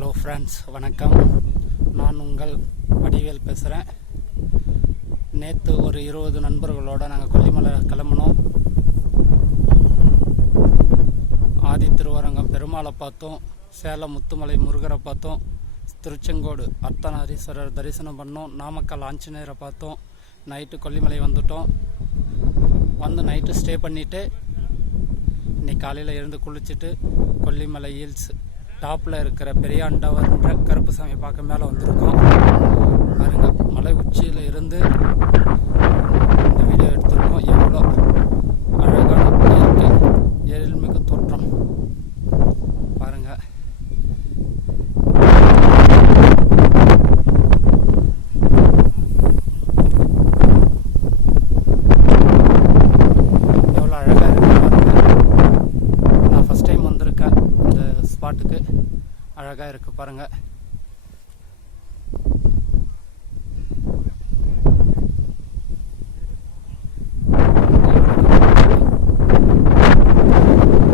Hello friends, வணக்கம். நான் உங்கள் வடிவேல் பேசுகிறேன். நேற்று ஒரு 20 நண்பர்களோடு நாங்கள் கொல்லிமலை கிளம்பினோம். ஆதி திருவரங்கம் பெருமாளை பார்த்தோம், சேலம் முத்துமலை முருகரை பார்த்தோம், திருச்செங்கோடு அர்த்தநாரீஸ்வரர் தரிசனம் பண்ணோம், நாமக்கல் ஆஞ்சநேயரை பார்த்தோம். நைட்டு கொல்லிமலை வந்துட்டோம். வந்து நைட்டு ஸ்டே பண்ணிவிட்டு இன்னைக்கு காலையில் எழுந்து குளிச்சுட்டு கொல்லிமலை ஹில்ஸ் டாப்பில் இருக்கிற பெரியாண்டவர்ன்ற கருப்புசாமி பார்க்க மேலே வந்திருக்கோம். பாருங்க, மலை உச்சியில் இருந்து இந்த வீடியோ எடுத்திருக்கோம். எவ்வளோ அழகான இயற்கை எழில்மிகு தோற்றம் பாருங்க. எவ்வளோ அழகாக இருக்கு பாருங்க. நான் ஃபஸ்ட் டைம் வந்திருக்கேன் இந்த ஸ்பாட்டுக்கு. அழகாக இருக்குது பாருங்கள்.